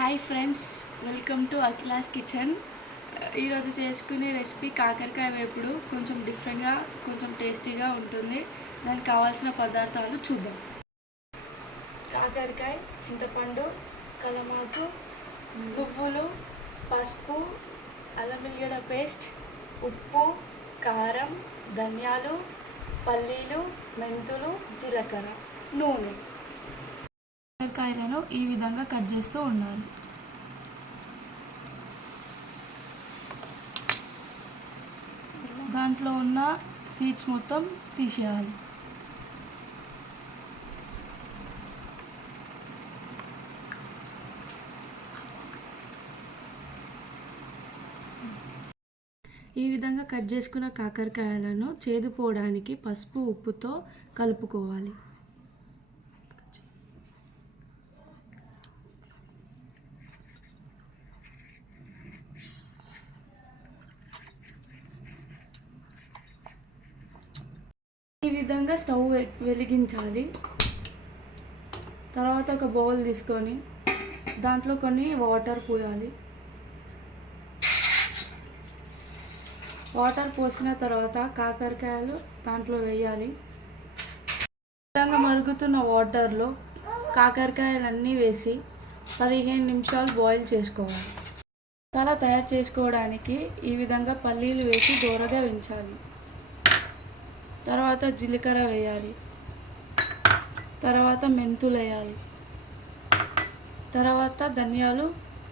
Hi friends, welcome to Akhila's kitchen. ఈరోజు చేసుకునే recipe కాకరకాయ వేపుడు. కొంచెం డిఫరెంట్గా, కొంచెం టేస్టీగా ఉంటుంది. దానికి కావాల్సిన పదార్థాలు చూద్దాం. కాకరకాయ, చింతపండు, కలమాకు, పువ్వులు, పసుపు, అల్లం వెల్లిగడ్డ పేస్ట్, ఉప్పు, కారం, ధనియాలు, పల్లీలు, మెంతులు, జీలకర్ర, నూనె. కాకరకాయలను ఈ విధంగా కట్ చేస్తూ ఉండాలి. దాంట్లో ఉన్న సీడ్స్ మొత్తం తీసేయాలి. ఈ విధంగా కట్ చేసుకున్న కాకరకాయలను చేదుపోవడానికి పసుపు, ఉప్పుతో కలుపుకోవాలి. ఈ విధంగా స్టవ్ వెలిగించాలి. తర్వాత ఒక బౌల్ తీసుకొని దాంట్లో కొన్ని వాటర్ పోయాలి. వాటర్ పోసిన తర్వాత కాకరకాయలు దాంట్లో వేయాలి. ఈ విధంగా మరుగుతున్న వాటర్లో కాకరకాయలన్నీ వేసి 15 నిమిషాలు బాయిల్ చేసుకోవాలి. మసాలా తయారు చేసుకోవడానికి ఈ విధంగా పల్లీలు వేసి దోరగా వేయించాలి. తర్వాత జీలకర్ర వేయాలి. తర్వాత మెంతులు వేయాలి. తర్వాత ధనియాలు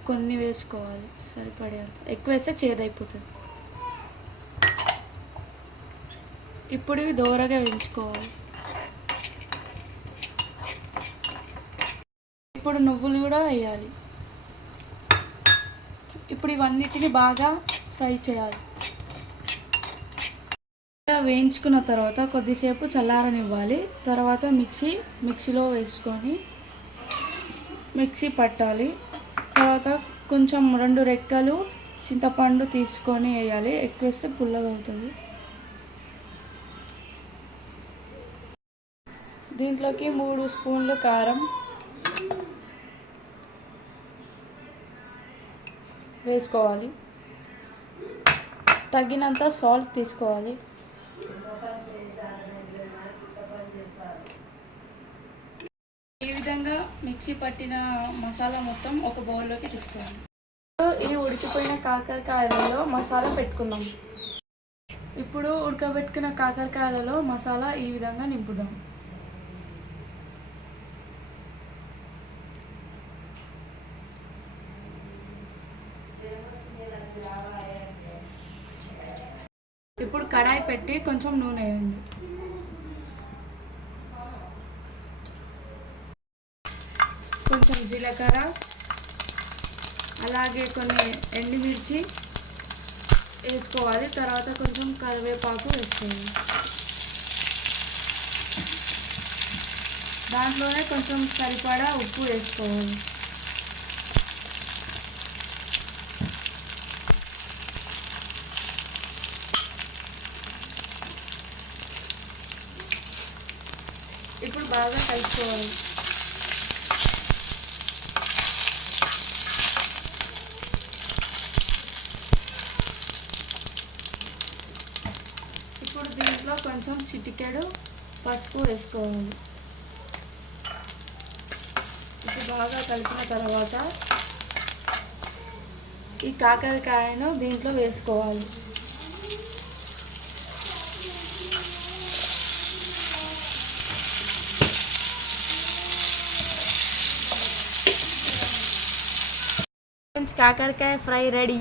కొన్ని వేసుకోవాలి, సరిపడే. ఎక్కువ వేస్తే చేదైపోతుంది. ఇప్పుడు ఇవి దోరగా వేయించుకోవాలి. ఇప్పుడు నువ్వులు కూడా వేయాలి. ఇప్పుడు ఇవన్నిటిని బాగా ఫ్రై చేయాలి. వేయించుకున్న తర్వాత కొద్దిసేపు చల్లారనివ్వాలి. తర్వాత మిక్సీలో వేసుకొని మిక్సీ పట్టాలి. తర్వాత కొంచెం 2 రెక్కలు చింతపండు తీసుకొని వేయాలి. ఎక్కువ వేస్తే పుల్లగా అవుతుంది. దీంట్లోకి 3 స్పూన్లు కారం వేసుకోవాలి. తగినంత సాల్ట్ తీసుకోవాలి. ఈ విధంగా మిక్సీ పట్టిన మసాలా మొత్తం ఒక బౌల్లోకి తీసుకోవాలి. ఈ ఉడికిపోయిన కాకరకాయలలో మసాలా పెట్టుకుందాం. ఇప్పుడు ఉడకబెట్టుకున్న కాకరకాయలలో మసాలా ఈ విధంగా నింపుదాం. ఇప్పుడు కడాయి పెట్టి కొంచెం నూనె వేయండి. కొంచెం జీలకర్ర, అలాగే కొన్ని ఎండుమిర్చి వేసుకోవాలి. తర్వాత కొంచెం కరివేపాకు వేసుకోవాలి. దాంట్లోనే కొంచెం సరిపడా ఉప్పు వేసుకోవాలి. ఇప్పుడు బాగా కలుపుకోవాలి. ఇప్పుడు దీంట్లో కొంచెం చిటికెడు పసుపు వేసుకోవాలి. ఇప్పుడు బాగా కలిపిన తర్వాత ఈ కాకరకాయను దీంట్లో వేసుకోవాలి. కాకరకాయ ఫ్రై రెడీ.